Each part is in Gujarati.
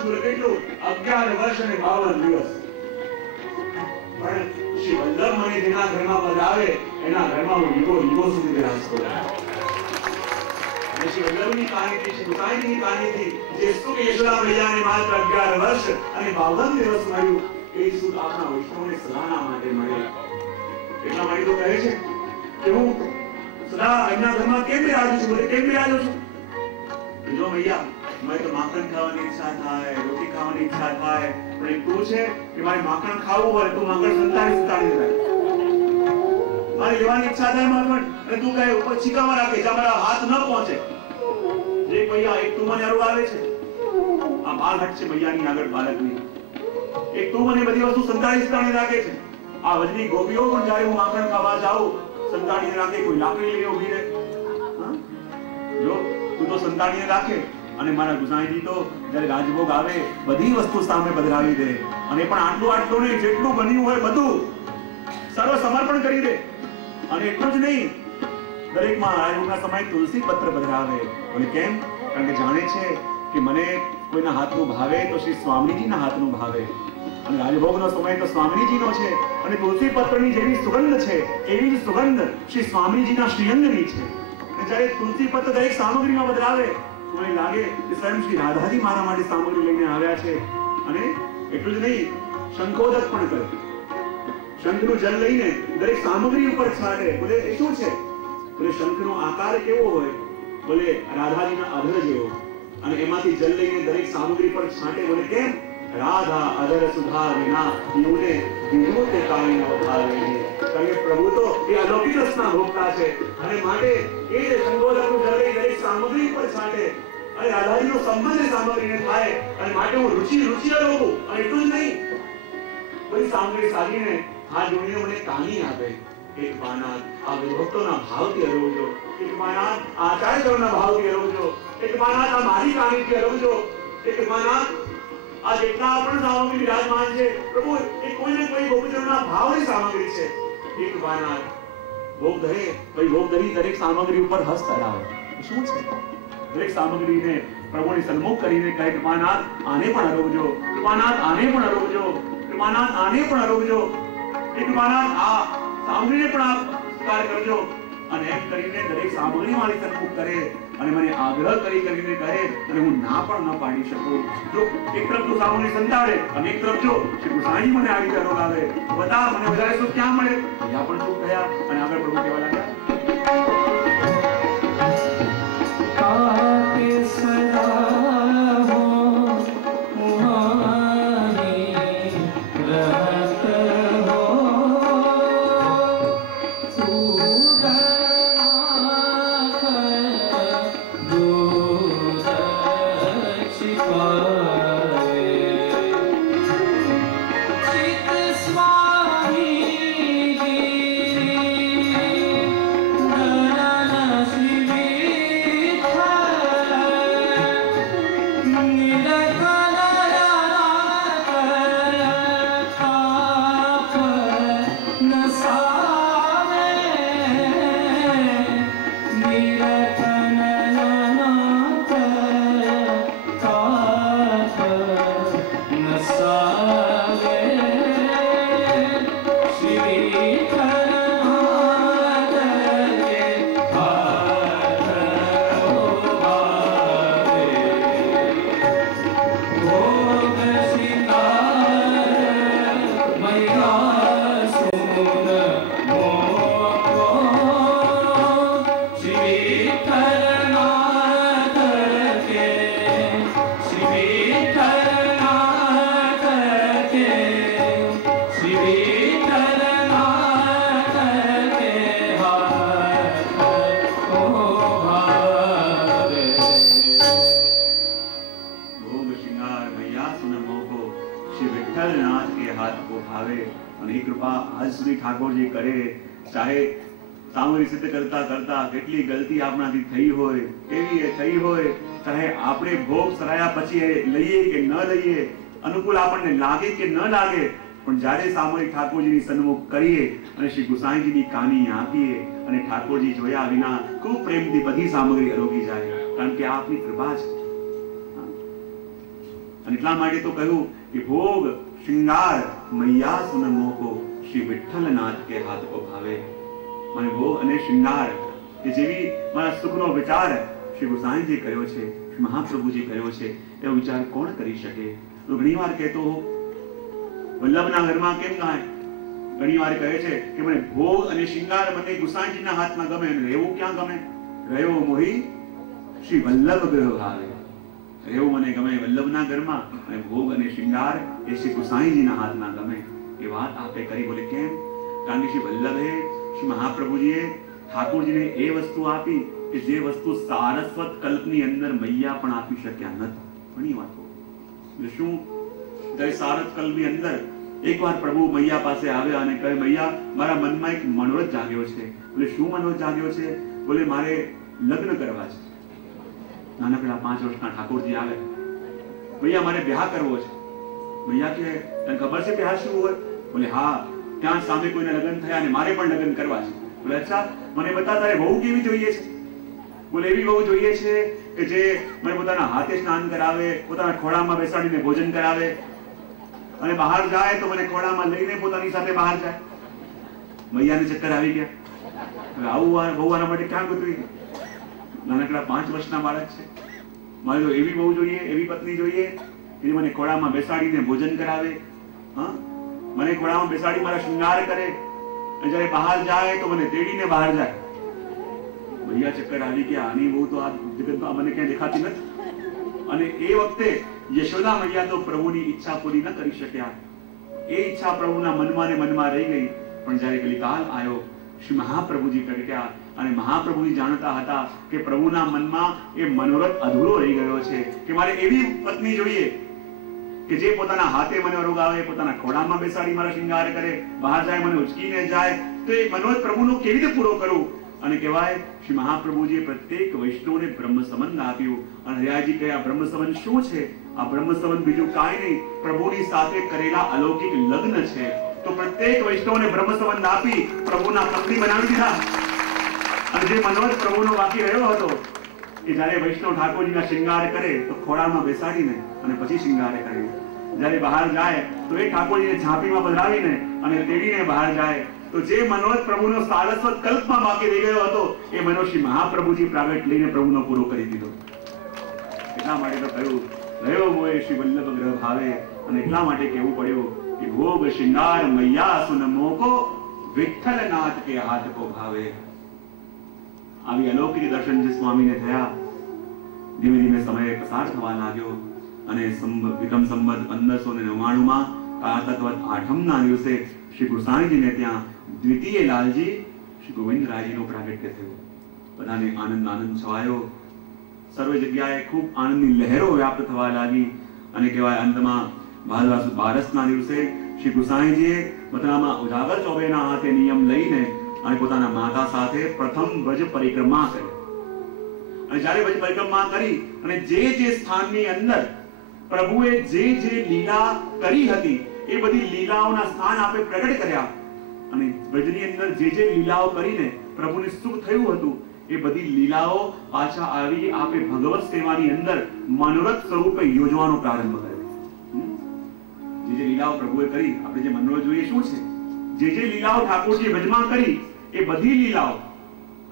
છું કેટલું 11 વર્ષ અને 52 દિવસ. પણ શ્રી વલ્લભ મને જેના ઘરમાં પધારે એના ઘરમાં હું યુગો સુધી બિરાજતો. અને શ્રી વલ્લભની કહાનીથી, શ્રી ગુસાઈની કહાનીથી જે સુખ યશોદા મૈયાને માત્ર 11 વર્ષ અને 52 દિવસ મળ્યું, એ સુખ આપણા વૈષ્ણવને સદાના માટે મળે. એટલા માટે તો કહે છે કે હું સદા એમના ઘરમાં કેમ બિરાજું છું? બોલે કેમ બિરાજું છું? જો મૈયા, મને તો માખણ ખાવાની ઈચ્છા થાય, રોટી ખાવાની ઈચ્છા થાય, પણ એક તું છે કે મારે માખણ ખાવું હોય તું માખણ સંતાડી રાખ. મારે લેવાની ઈચ્છા થાય માખણ અને તું કહે ઉપર છીકામાં રાખે જ્યાં મારા હાથ ન પહોંચે. જે મૈયા એક તું મને અરુ આવે છે. આ બાળહટ છે મૈયાની આગળ બાળકની. એક તું મને બધી વસ્તુ સંતાડી રાખે છે. આ વજની ગોપીઓ પણ જ્યારે હું માખણ ખાવા જાઉં સંતાડીને રાખે, કોઈ લાકડી લઈને ઊભી રહે. જો તું તો સંતાડીને રાખે અને મારા ગુસાઈજી તો જ્યારે રાજભોગ આવે બધી વસ્તુ સામે પધરાવી દે અને પણ આટલું નહીં, જેટલું બન્યું હોય બધું સર્વ સમર્પણ કરી દે. અને એટલું જ નહીં, દરેકમાં રાજભોગના સમયે તુલસી પત્ર પધરાવે. અને કેમ? કારણ કે જાણે છે કે મને કોઈના હાથનું ભાવે તો શ્રી સ્વામીજીના હાથનું ભાવે. અને રાજભોગનો સમય તો સ્વામીજીનો છે અને તુલસી પત્રની જેવી સુગંધ છે એવી જ સુગંધ શ્રી સ્વામીજીના શ્રીઅંગની છે. અને જ્યારે તુલસી પત્ર દરેક સામગ્રીમાં પધરાવે મને લાગે કે સ્વયં શ્રી રાધાજી મારા માટે સામગ્રી લઈને આવ્યા છે. અને એટલું જ નહીં, શંખોદક પણ કરે. શંખનું જલ લઈને દરેક સામગ્રી ઉપર છાંટે. બોલે એ શું છે? બોલે શંખનો આકાર કેવો હોય? બોલે રાધાજીના અધર જેવો. અને એમાંથી જલ લઈને દરેક સામગ્રી પર છાંટે. બોલે કેમ? રાધા અધર સુધા વિના યુને વિભૂત કાવી ન વધારે. કારણ કે પ્રભુ તો એ અલૌકિક રસના ભોગતા છે અને માટે એ જ શંખોદકનું જલ લઈ દરેક સામગ્રી પર છાંટે અને રાધાજીનો સંબંધ સામગ્રીને થાય. અને માટે હું રુચિ અલોકું. અને એટલું જ નહીં, બધી સામગ્રી સાજીને હાથ જોડીને મને કાની આપે. એક બાનાથ આ વિભક્તોના ભાવથી અરવજો, એક બાનાથ આચાર્ય ચરણના ભાવથી અરવજો, એક બાનાથ આ મારી કાનીથી અરવજો, એક બાનાથ આ જેટલા પણ સામગ્રી વિરાજમાન છે પ્રભુ એ કોઈને કોઈ ગોપીજનોના ભાવની સામગ્રી છે. એક બાનાથ ભોગ ધરે, ભાઈ ભોગ ધરી દરેક સામગ્રી ઉપર હસ્ત હલાવે. શું છે? દરેક સામગ્રીને પ્રભુની સન્મુખ કરીને કહે કૃપાનાથ આને પણ અરવજો, કૃપાનાથ આને પણ અરવજો, કૃપાનાથ આને પણ અરવજો, કૃપાનાથ આ સામગ્રીને પણ આપ સ્વીકાર કરજો. અને એમ કરીને દરેક સામગ્રી મારી સન્મુખ કરે અને મને આગ્રહ કરીને કહે અને હું ના પણ ન પાડી શકું. જો એક તરફ તો સામગ્રી સંતાડે અને એક તરફ જો શ્રી ગુસાઈજી મને આવી રીતે આવે બતા મને વધારે સુખ ક્યાં મળે? ત્યાં પણ સુખ થયા. અને આગળ પ્રભુ કહેવા લાગ્યા ઠાકોરજી કરે. ચાહે સામગ્રી સિદ્ધ કરતા કરતા કેટલી ગલતી આપણાથી થઈ હોય, કેવી થઈ હોય, ચાહે આપણે ભોગ સરાયા પછી લઈએ કે ન લઈએ, અનુકૂળ આપણને લાગે કે ન લાગે, પણ જ્યારે સામગ્રી ઠાકોરજીની સન્મુખ કરીએ અને શ્રી ગુસાઈજીની કાની આપીએ અને ઠાકોરજી જોયા વિના ખૂબ પ્રેમથી બધી સામગ્રી અરોગી જાય. કારણ કે આપની કૃપા છે. અને એટલા માટે તો કહ્યું કે ભોગ શ્રૃંગાર મૈયા સુન મોકો શ્રી વિઠ્ઠલનાથ કે હાથ કો ભાવે. મને ભોગ અને શ્રૃંગાર કે જેવી મારા સુખનો વિચાર શ્રી ગુસાઈજી કર્યો છે, શ્રી મહાપ્રભુજી કર્યો છે, એવો વિચાર કોણ કરી શકે? તો ઘણી વાર કહેતો વલ્લભના ઘરમાં કેમ ગાય? ઘણી વાર કહે છે કે મને ભોગ અને શ્રૃંગાર બંને ગુસાઈજીના હાથમાં ગમે, અને રહેવું ક્યાં ગમે? રહ્યો મોહી શ્રી વલ્લભ ગ્રહ ભાવે. રહેવું મને ગમે વલ્લભના ઘરમાં, અને ભોગ અને શ્રૃંગાર એ શ્રી ગુસાઈજીના હાથમાં ગમે. એ વાત આપે કરી. બોલે કેમ? કારણ કે શ્રી વલ્લભે, શ્રી મહાપ્રભુજીએ ઠાકોરજીને એ વસ્તુ આપી કે જે વસ્તુ સારસ્વત કલ્પની અંદર મૈયા પણ આપી શક્યા નથી. ઘણી વાતો એટલે શું ત્યારે સારસ્વત કલ્પની અંદર એકવાર પ્રભુ મૈયા પાસે આવ્યા અને કહે, મૈયા મારા મનમાં એક મનોરથ જાગ્યો છે. બોલે શું મનોરથ જાગ્યો છે? બોલે મારે લગ્ન કરવા છે. નાનકડા 5 વર્ષના ઠાકોરજી આવે, મૈયા મારે બ્યાહ કરવો છે. મૈયા કે તને ખબર છે બ્યાહ શું હોય? બોલે હા, ત્યાં સામે કોઈને લગ્ન થયા અને મારે પણ લગ્ન કરવા છે. બોલે અચ્છા, મને બતા તારે વહુ કેવી જોઈએ છે? બોલે એવી વહુ જોઈએ છે કે જે મને પોતાના હાથે સ્નાન કરાવે, પોતાના ખોળામાં બેસાડીને ભોજન કરાવે, અને બહાર જાય તો મને ખોળામાં લઈને પોતાની સાથે બહાર જાય. મૈયાને ચક્કર આવી ગયા. હવે આવું વહુ આના માટે ક્યાં ગોતવી? નાનકડા 5 વર્ષના બાળક છે. મારે તો એવી વહુ જોઈએ, એવી પત્ની જોઈએ કે જે મને ખોળામાં બેસાડીને ભોજન કરાવે, હા, મને ખોળામાં બેસાડી મારા શૃંગાર કરે, અને જ્યારે બહાર જાય તો મને તેડીને બહાર જાય. ભૈયા ચક્કર આવી ગયા. આની બહુ તો આ જગતમાં મને ક્યાંય દેખાતી નથી. અને એ વખતે યશોદા મૈયા તો પ્રભુની ઈચ્છા પૂરી ન કરી શક્યા. એ ઈચ્છા પ્રભુના મનમાં ને મનમાં રહી ગઈ. પણ જ્યારે કલિકાલ આવ્યો, શ્રી મહાપ્રભુજી પ્રગટ્યા, અને મહાપ્રભુજી જાણતા હતા કે પ્રભુના મનમાં એ મનોરથ અધૂરો રહી ગયો છે કે મારે એવી પત્ની જોઈએ કે જે પોતાના હાથે મને રોગાવે, પોતાના ખોળામાં બેસાડી મારા શૃંગાર કરે, બહાર જાય મને ઉચકીને જાય. તો એ મનોરથ પ્રભુનો કેવી રીતે પૂરો કરું? અને કહેવાય શ્રી મહાપ્રભુજીએ પ્રત્યેક વૈષ્ણવને બ્રહ્મ સંબંધ આપ્યું. અને હરિયાજી કહે આ બ્રહ્મ સંબંધ શું છે? આ બ્રહ્મ સંબંધ બીજું કાંઈ નહીં, પ્રભુની સાથે કરેલા અલૌકિક લગ્ન છે. તો પ્રત્યેક વૈષ્ણવને બ્રહ્મ સંબંધ આપી પ્રભુના પત્ની બનાવી દીધા. અને જે મનોરથ પ્રભુનો બાકી રહ્યો હતો કે જ્યારે વૈષ્ણવ ઠાકોરજીના શૃંગાર કરે તો ખોળામાં બેસાડીને અને પછી શૃંગાર કરે, જ્યારે બહાર જાય તો એ ઠાકોરજીને ઝાંપીમાં પધરાવીને અને તેડીને બહાર જાય. તો જે મનોરથ પ્રભુનો સારસ્વત કલ્પમાં બાકી રહી ગયો હતો એ મનોરથ શ્રી મહાપ્રભુજી પ્રાગટ લઈને પ્રભુનો પૂરો કરી દીધો. એટલા માટે તો કહ્યું રહ્યો મોએ શ્રી વલ્લભ ગ્રહ ભાવે. અને એટલા માટે કહેવું પડ્યું કે ભોગ શ્રૃંગાર મૈયા સુન મોકો વિઠ્ઠલનાથ કે હાથ કો ભાવે. આવી અલૌકિક દર્શન જે સ્વામીને થયા. ધીમે ધીમે સમય પસાર થવા લાગ્યો અને વિક્રમ સંવત 1599 માં કારતક 8મના દિવસે શ્રી ગુસાઈજીને ત્યાં દ્વિતીય લાલજી શ્રી ગોવિંદરાયજીનો પ્રાગટ્ય થયું. બધાને આનંદ છવાયો. સર્વ જગ્યાએ ખૂબ આનંદની લહેરો વ્યાપ્ત થવા લાગી. અને કહેવાય અંતમાં ભાદરવા સુદ 12ના દિવસે શ્રી ગુસાઈજીએ મથુરામાં ઉજાગર ચોબેના હાથે નિયમ લઈને અને પોતાના માતા સાથે પ્રથમ વ્રજ પરિક્રમા કરી. અને જ્યારે વ્રજ પરિક્રમા કરી અને જે સ્થાનની અંદર પ્રભુએ જે લીલા કરી હતી એ બધી લીલાઓના સ્થાન આપે પ્રગટ કર્યા. અને વ્રજની અંદર જે લીલાઓ કરીને પ્રભુને સુખ થયું હતું એ બધી લીલાઓ પાછા આવી આપે ભગવત સેવાની અંદર મનોરથ સ્વરૂપે યોજવાનો પ્રારંભ કર્યો. જે લીલાઓ પ્રભુએ કરી, આપણે જે મનોરથ જોઈએ શું છે? જે લીલાઓ ઠાકોરજી વ્રજમાં કરી એ બધી લીલાઓ,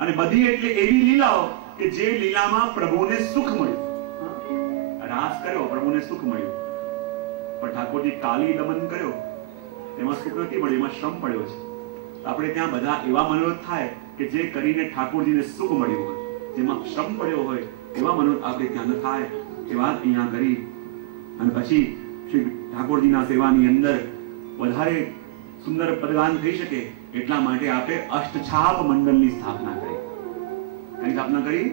અને બધી એટલે એવી લીલાઓ કે જે લીલામાં પ્રભુને સુખ મળ્યું. રાસ કર્યો, પ્રભુને સુખ મળ્યું. પણ ઠાકોરજી કાલી દમન કર્યો, એમાં સુખ નથી મળ્યું, એમાં શ્રમ પડ્યો છે. આપણે ત્યાં બધા એવા મનોરથ થાય કે જે કરીને ઠાકોરજીને સુખ મળ્યું હોય, જેમાં શ્રમ પડ્યો હોય એવા મનોરથ આપણે ત્યાં ન થાય. એ વાત અહીંયા કરી. અને પછી શ્રી ઠાકોરજીના સેવાની અંદર વધારે સુંદર પદગાન થઈ શકે એટલા માટે આપે અષ્ટછાપ મંડળની સ્થાપના કરી. કઈ સ્થાપના કરી?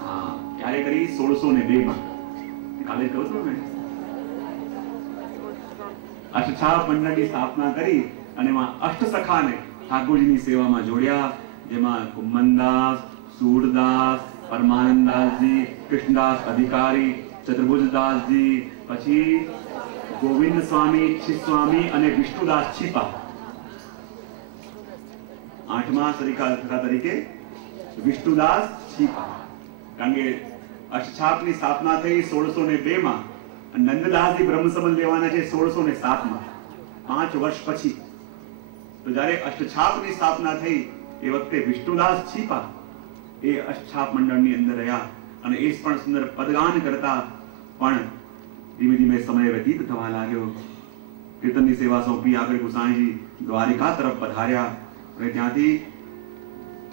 હા, ક્યારે કરી? 1602 માં. કાલે કહું છું ને, અષ્ટછાપ મંડળની સ્થાપના કરી અને એમાં અષ્ટસખાને ઠાકોરજીની સેવામાં જોડ્યા. જેમાં કુમ્મનદાસ, સૂરદાસ, પરમાનંદદાસજી, કૃષ્ણદાસ અધિકારી, ચતુર્ભુજદાસજી, પછી ગોવિંદ સ્વામી, સ્વામી અને વિષ્ણુદાસ છીપા. 8મા સરિકા તરીકે વિષ્ણુદાસ છીપા. કારણ કે અષ્ટછાપની સ્થાપના થઈ 1602 માં નંદદાસજી બ્રહ્મસંબંધ લેવાના છે 1607 માં, 5 વર્ષ પછી. તો જ્યારે અષ્ટછાપની સ્થાપના થઈ એ વખતે વિષ્ણુદાસ છીપા એ અષ્ટછાપ મંડળની અંદર રહ્યા અને એ પણ સુંદર પદગાન કરતા. પણ ધીમે ધીમે સમય વ્યતીત થવા લાગ્યો. કીર્તનની સેવા સોંપી આગળ ગુસાઈજી દ્વારિકા તરફ પધાર્યા અને ત્યાંથી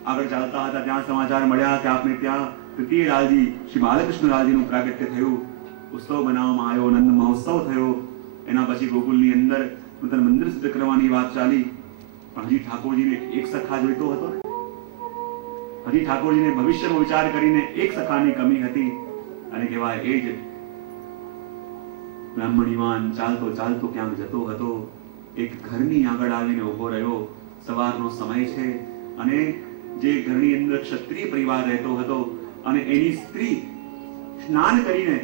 આગળ ચાલતા હતા ત્યાં સમાચાર મળ્યા કે આપને ત્યાં તૃતીયલાલજી શ્રી બાલકૃષ્ણલાલજીનું પ્રાગટ્ય થયું, ઉત્સવ બનાવવામાં આવ્યો, નંદ મહોત્સવ થયો. એના પછી ગોકુલની અંદર નૂતન મંદિર સિદ્ધ કરવાની વાત ચાલી. પણ હજી ઠાકોરજીને એક સખા જોઈતો હતો. હજી ઠાકોરજીને ભવિષ્યનો વિચાર કરીને એક સખાની કમી હતી અને કહેવાય એ જ બ્રાહ્મણ યુવાન ચાલતો ચાલતો ક્યાંક જતો હતો. એક ઘરની આગળ આવીને ઉભો રહ્યો. સવારનો સમય છે અને જે ઘરની અંદર ક્ષત્રિય પરિવાર રહેતો હતો અને એની સ્ત્રી સ્નાન કરીને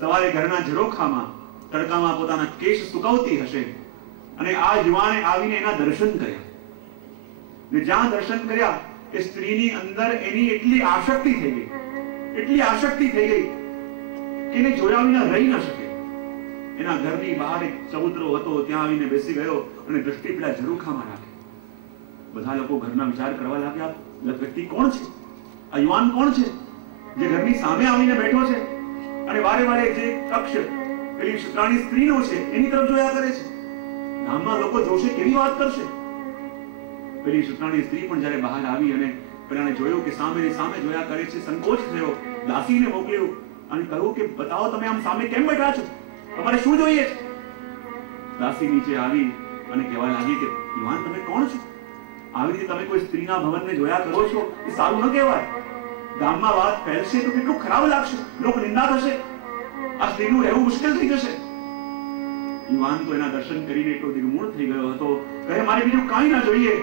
સવારે ઘરના ઝરોખામાં તડકામાં પોતાના કેશ સુકવતી હશે અને આ યુવાને આવીને એના દર્શન કર્યા. ને જ્યાં દર્શન કર્યા એ સ્ત્રીની અંદર એની એટલી આસક્તિ થઈ ગઈ, એટલી આસક્તિ થઈ ગઈ કે એને જોયા વિના રહી ન શકે. એના ઘરની બહાર એક ચબૂતરો હતો, ત્યાં આવીને બેસી ગયો અને દ્રષ્ટિ પેલા ઝરૂખામાં રાખી. બધા લોકો ઘરના વિચાર કરવા લાગ્યા, વ્યક્તિ કોણ છે? આ યુવાન કોણ છે જે ઘરની સામે આવીને બેઠો છે અને વારે વારે જે કક્ષ પેલી શુક્રાણી સ્ત્રીનો છે એની તરફ જોયા કરે છે? ગામના લોકો જોશે, કેવી વાત કરશે? પેલી શુક્રાણી સ્ત્રી પણ જ્યારે બહાર આવી અને પેલાને જોયું કે સામે સામે જોયા કરે છે, સંકોચ થયો. દાસીને મોકલ્યું અને કહ્યું કે બતાવો તમે આમ સામે કેમ બેઠા છો, તમારે શું જોઈએ છે? દાસી નીચે આવી અને કહેવા લાગી કે યુવાન તમે કોણ છો? આવી રીતે તમે કોઈ સ્ત્રીના ભવનને જોયા કરો છો એ સારું ન કહેવાય. ગામમાં વાત ફેલશે તો કેટલું ખરાબ લાગશે, લોક નિંદા થશે, આ સ્ત્રીનું રહેવું મુશ્કેલ થઈ જશે. યુવાન તો એના દર્શન કરીને એટલો દિગ્મૂળ થઈ ગયો હતો. કહે મારે બીજું કાંઈ ના જોઈએ.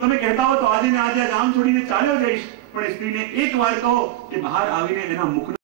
તમે કહેતા હો તો આજે ને આજે આ ગામ છોડીને ચાલ્યો જઈશ, પણ એ સ્ત્રીને એક વાર કહો કે બહાર આવીને એના મુખના